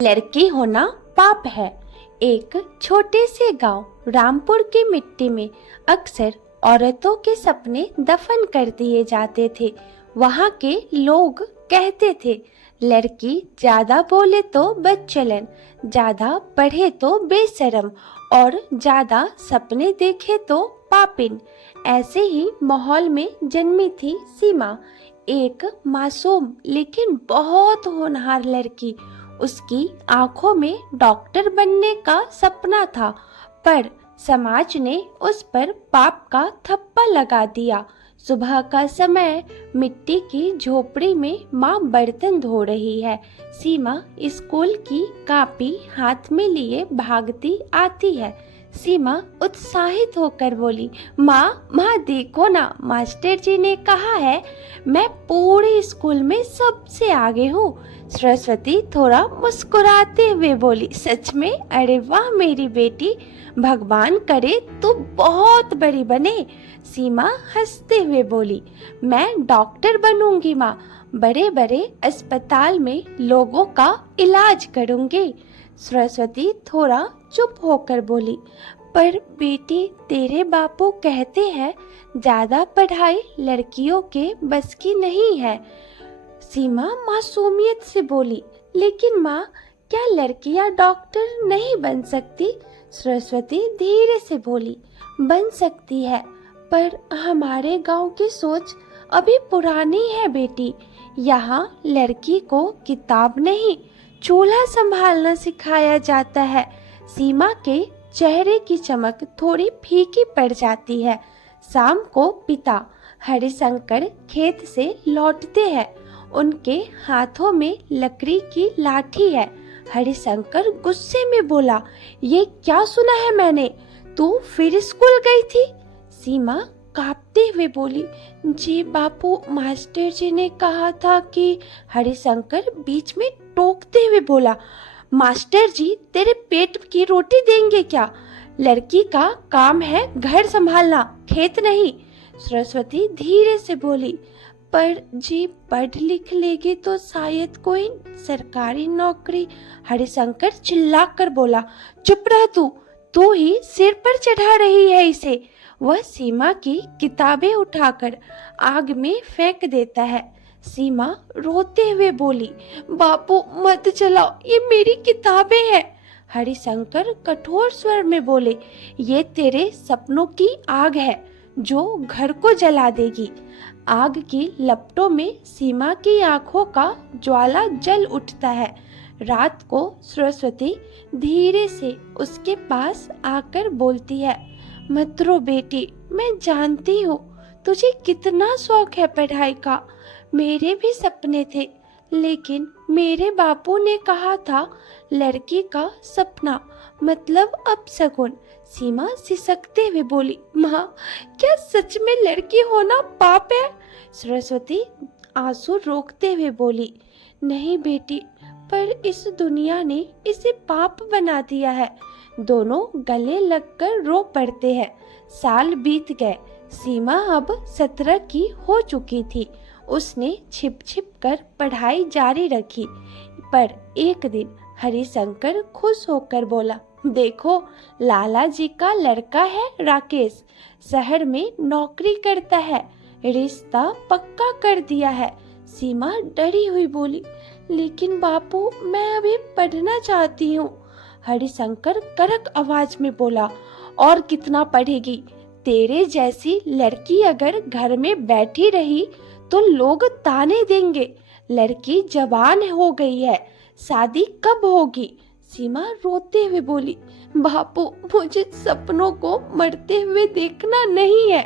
लड़की होना पाप है। एक छोटे से गांव रामपुर की मिट्टी में अक्सर औरतों के सपने दफन कर दिए जाते थे। वहां के लोग कहते थे, लड़की ज्यादा बोले तो बदचलन, ज्यादा पढ़े तो बेशरम और ज्यादा सपने देखे तो पापिन। ऐसे ही माहौल में जन्मी थी सीमा, एक मासूम लेकिन बहुत होनहार लड़की। उसकी आंखों में डॉक्टर बनने का सपना था, पर समाज ने उस पर पाप का थप्पा लगा दिया। सुबह का समय, मिट्टी की झोपड़ी में माँ बर्तन धो रही है। सीमा स्कूल की कॉपी हाथ में लिए भागती आती है। सीमा उत्साहित होकर बोली, माँ माँ देखो ना, मास्टर जी ने कहा है मैं पूरे स्कूल में सबसे आगे हूँ। सरस्वती थोड़ा मुस्कुराते हुए बोली, सच में? अरे वाह मेरी बेटी, भगवान करे तू बहुत बड़ी बने। सीमा हंसते हुए बोली, मैं डॉक्टर बनूंगी माँ, बड़े बड़े अस्पताल में लोगों का इलाज करूंगी। सरस्वती थोड़ा चुप होकर बोली, पर बेटी तेरे बापू कहते हैं ज्यादा पढ़ाई लड़कियों के बस की नहीं है। सीमा मासूमियत से बोली, लेकिन माँ क्या लड़कियां डॉक्टर नहीं बन सकती? सरस्वती धीरे से बोली, बन सकती है, पर हमारे गांव की सोच अभी पुरानी है बेटी। यहाँ लड़की को किताब नहीं, चूल्हा संभालना सिखाया जाता है। सीमा के चेहरे की चमक थोड़ी फीकी पड़ जाती है। शाम को पिता हरिशंकर खेत से लौटते हैं। उनके हाथों में लकड़ी की लाठी है। हरिशंकर गुस्से में बोला, ये क्या सुना है मैंने, तू फिर स्कूल गई थी? सीमा कांपते हुए बोली, जी बापू, मास्टर जी ने कहा था कि। हरिशंकर बीच में टोकते हुए बोला, मास्टर जी तेरे पेट की रोटी देंगे क्या? लड़की का काम है घर संभालना, खेत नहीं। सरस्वती धीरे से बोली, पर जी पढ़ लिख लेगी तो शायद कोई सरकारी नौकरी। हरिशंकर चिल्लाकर बोला, चुप रह तू ही सिर पर चढ़ा रही है इसे। वह सीमा की किताबें उठाकर आग में फेंक देता है। सीमा रोते हुए बोली, बापू मत चलाओ, ये मेरी किताबें हैं। हरिशंकर कठोर स्वर में बोले, ये तेरे सपनों की आग है जो घर को जला देगी। आग की लपटों में सीमा की आंखों का ज्वाला जल उठता है। रात को सरस्वती धीरे से उसके पास आकर बोलती है, मत रो बेटी, मैं जानती हूँ तुझे कितना शौक है पढ़ाई का। मेरे भी सपने थे, लेकिन मेरे बापू ने कहा था लड़की का सपना मतलब अपशगुन। सीमा सिसकते हुए बोली, माँ क्या सच में लड़की होना पाप है? सरस्वती आंसू रोकते हुए बोली, नहीं बेटी, पर इस दुनिया ने इसे पाप बना दिया है। दोनों गले लगकर रो पड़ते हैं। साल बीत गए। सीमा अब 17 की हो चुकी थी। उसने छिप छिप कर पढ़ाई जारी रखी, पर एक दिन हरिशंकर खुश होकर बोला, देखो लाला जी का लड़का है राकेश, शहर में नौकरी करता है, रिश्ता पक्का कर दिया है। सीमा डरी हुई बोली, लेकिन बापू मैं अभी पढ़ना चाहती हूँ। हरिशंकर कड़क आवाज में बोला, और कितना पढ़ेगी? तेरे जैसी लड़की अगर घर में बैठी रही तो लोग ताने देंगे। लड़की जवान हो गई है, शादी कब होगी? सीमा रोते हुए बोली, बापू मुझे सपनों को मरते हुए देखना नहीं है।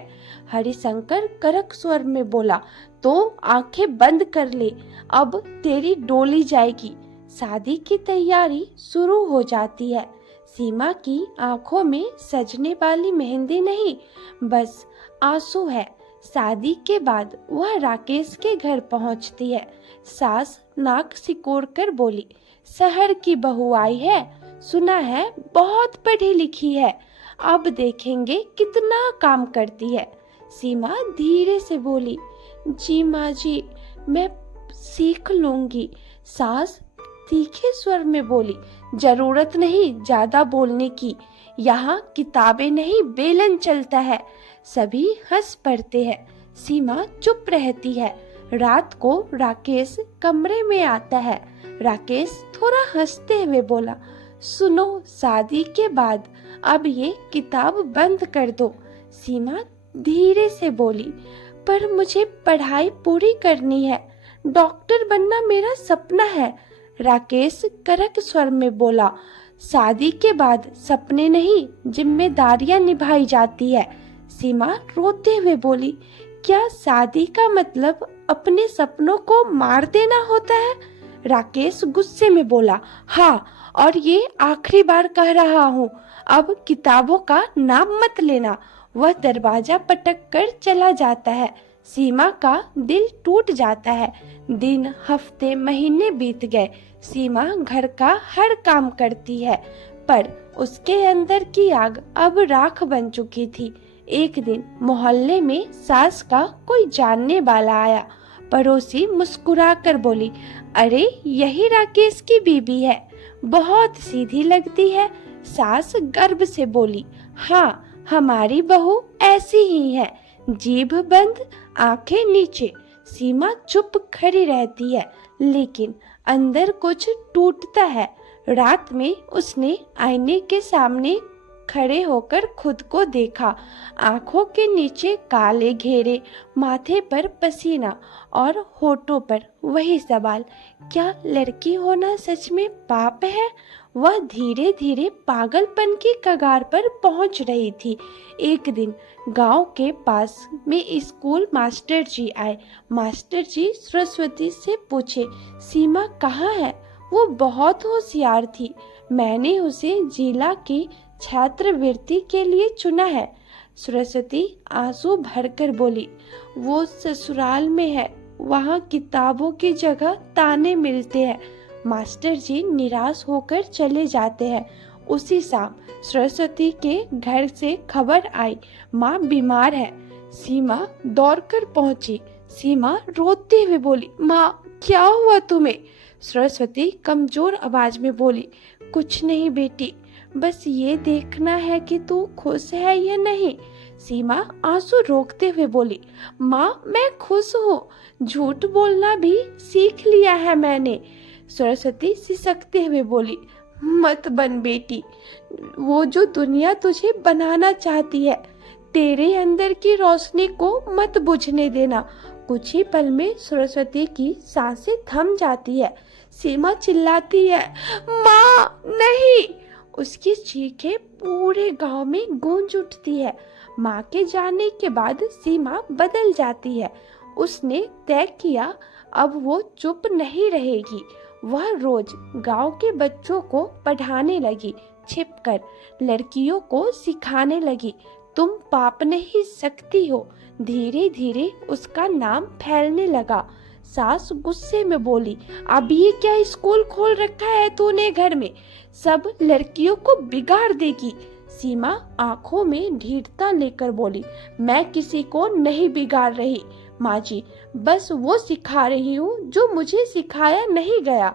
हरिशंकर कड़क स्वर में बोला, तो आंखें बंद कर ले, अब तेरी डोली जाएगी। शादी की तैयारी शुरू हो जाती है। सीमा की आंखों में सजने वाली मेहंदी नहीं, बस आंसू है। शादी के बाद वह राकेश के घर पहुंचती है। सास नाक सिकोड़कर बोली, शहर की बहू आई है, सुना है बहुत पढ़ी लिखी है, अब देखेंगे कितना काम करती है। सीमा धीरे से बोली, जी माँ जी, मैं सीख लूंगी। सास तीखे स्वर में बोली, जरूरत नहीं ज्यादा बोलने की, यहाँ किताबें नहीं बेलन चलता है। सभी हंस पड़ते हैं। सीमा चुप रहती है। रात को राकेश कमरे में आता है। राकेश थोड़ा हंसते हुए बोला, सुनो, शादी के बाद अब ये किताब बंद कर दो। सीमा धीरे से बोली, पर मुझे पढ़ाई पूरी करनी है, डॉक्टर बनना मेरा सपना है। राकेश कड़क स्वर में बोला, शादी के बाद सपने नहीं जिम्मेदारियां निभाई जाती है। सीमा रोते हुए बोली, क्या शादी का मतलब अपने सपनों को मार देना होता है? राकेश गुस्से में बोला, हाँ, और ये आखिरी बार कह रहा हूँ, अब किताबों का नाम मत लेना। वह दरवाजा पटक कर चला जाता है। सीमा का दिल टूट जाता है। दिन, हफ्ते, महीने बीत गए। सीमा घर का हर काम करती है, पर उसके अंदर की आग अब राख बन चुकी थी। एक दिन मोहल्ले में सास का कोई जानने वाला आया। पड़ोसी मुस्कुरा कर बोली, अरे यही राकेश की बीबी है, बहुत सीधी लगती है। सास गर्व से बोली, हाँ, हमारी बहू ऐसी ही है, जीभ बंद, आंखें नीचे। सीमा चुप खड़ी रहती है, लेकिन अंदर कुछ टूटता है। रात में उसने आईने के सामने खड़े होकर खुद को देखा। आंखों के नीचे काले घेरे, माथे पर पसीना और होठों पर वही सवाल, क्या लड़की होना सच में पाप है? वह धीरे धीरे पागलपन की कगार पर पहुंच रही थी। एक दिन गांव के पास में स्कूल मास्टर जी आए। मास्टर जी सरस्वती से पूछे, सीमा कहाँ है? वो बहुत होशियार थी, मैंने उसे जिला की छात्रवृत्ति के लिए चुना है। सरस्वती आंसू भरकर बोली, वो ससुराल में है, वहाँ किताबों की जगह ताने मिलते हैं। मास्टर जी निराश होकर चले जाते हैं। उसी शाम सरस्वती के घर से खबर आई, माँ बीमार है। सीमा दौड़कर पहुंची। सीमा रोते हुए बोली, माँ क्या हुआ तुम्हें? सरस्वती कमजोर आवाज में बोली, कुछ नहीं बेटी, बस ये देखना है कि तू खुश है या नहीं। सीमा आंसू रोकते हुए बोली, माँ मैं खुश हूँ, झूठ बोलना भी सीख लिया है मैंने। सरस्वती सिसकते हुए बोली, मत बन बेटी, वो जो दुनिया तुझे बनाना चाहती है, तेरे अंदर की रोशनी को मत बुझने देना। कुछ ही पल में सरस्वती की सांसें थम जाती है। सीमा चिल्लाती है, माँ नहीं। उसकी चीखें पूरे गांव में गूंज उठती है। माँ के जाने के बाद सीमा बदल जाती है। उसने तय किया अब वो चुप नहीं रहेगी। वह रोज गांव के बच्चों को पढ़ाने लगी, छिपकर लड़कियों को सिखाने लगी, तुम पाप नहीं सकती हो। धीरे धीरे उसका नाम फैलने लगा। सास गुस्से में बोली, अब ये क्या स्कूल खोल रखा है तूने घर में, सब लड़कियों को बिगाड़ देगी। सीमा आंखों में ढीठता लेकर बोली, मैं किसी को नहीं बिगाड़ रही माँ जी, बस वो सिखा रही हूँ जो मुझे सिखाया नहीं गया।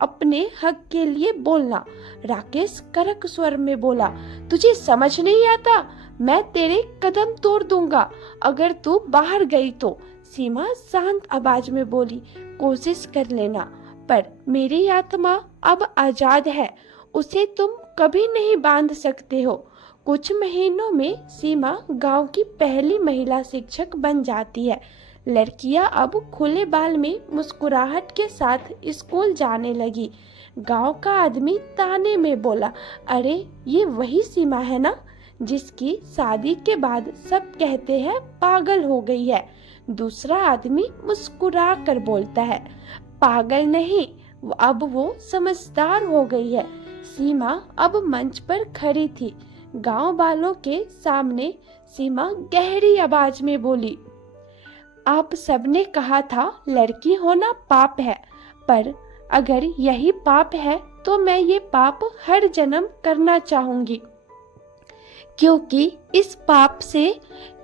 अपने हक के लिए बोलना। राकेश कड़क स्वर में बोला, तुझे समझ नहीं आता, मैं तेरे कदम तोड़ दूंगा अगर तू बाहर गई तो। सीमा शांत आवाज में बोली, कोशिश कर लेना, पर मेरी आत्मा अब आजाद है, उसे तुम कभी नहीं बांध सकते हो। कुछ महीनों में सीमा गांव की पहली महिला शिक्षक बन जाती है। लड़कियां अब खुले बाल में मुस्कुराहट के साथ स्कूल जाने लगी। गांव का आदमी ताने में बोला, अरे ये वही सीमा है ना, जिसकी शादी के बाद सब कहते हैं पागल हो गई है। दूसरा आदमी मुस्कुरा कर बोलता है, पागल नहीं, अब वो समझदार हो गई है। सीमा अब मंच पर खड़ी थी। गांव वालों के सामने सीमा गहरी आवाज में बोली, आप सबने कहा था लड़की होना पाप है, पर अगर यही पाप है तो मैं ये पाप हर जन्म करना चाहूंगी, क्योंकि इस पाप से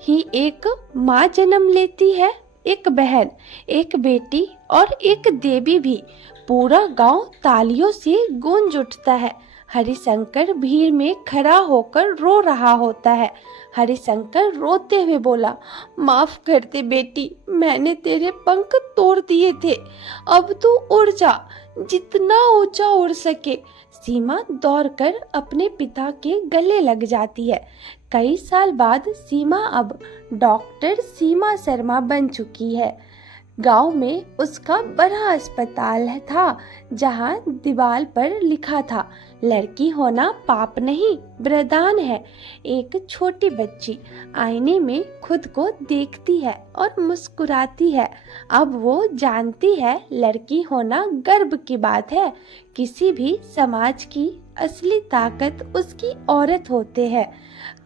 ही एक माँ जन्म लेती है, एक बहन, एक बेटी और एक देवी भी। पूरा गांव तालियों से गूंज उठता है। हरिशंकर भीड़ में खड़ा होकर रो रहा होता है। हरिशंकर रोते हुए बोला, माफ कर दे बेटी, मैंने तेरे पंख तोड़ दिए थे, अब तू उड़ जा, जितना ऊंचा उड़ सके। सीमा दौड़कर अपने पिता के गले लग जाती है। कई साल बाद सीमा अब डॉक्टर सीमा शर्मा बन चुकी है। गांव में उसका बड़ा अस्पताल था, जहां दीवार पर लिखा था, लड़की होना पाप नहीं वरदान है। एक छोटी बच्ची आईने में खुद को देखती है और मुस्कुराती है। अब वो जानती है लड़की होना गर्व की बात है। किसी भी समाज की असली ताकत उसकी औरत होते हैं।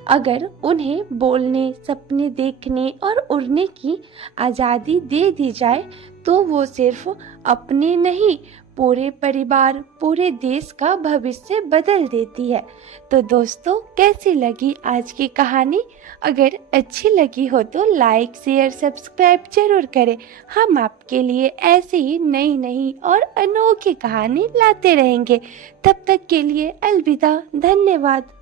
अगर उन्हें बोलने, सपने देखने और उड़ने की आज़ादी दे दी जाए तो वो सिर्फ अपने नहीं, पूरे परिवार, पूरे देश का भविष्य बदल देती है। तो दोस्तों, कैसी लगी आज की कहानी? अगर अच्छी लगी हो तो लाइक, शेयर, सब्सक्राइब जरूर करें। हम आपके लिए ऐसे ही नई नई और अनोखी कहानी लाते रहेंगे। तब तक के लिए अलविदा, धन्यवाद।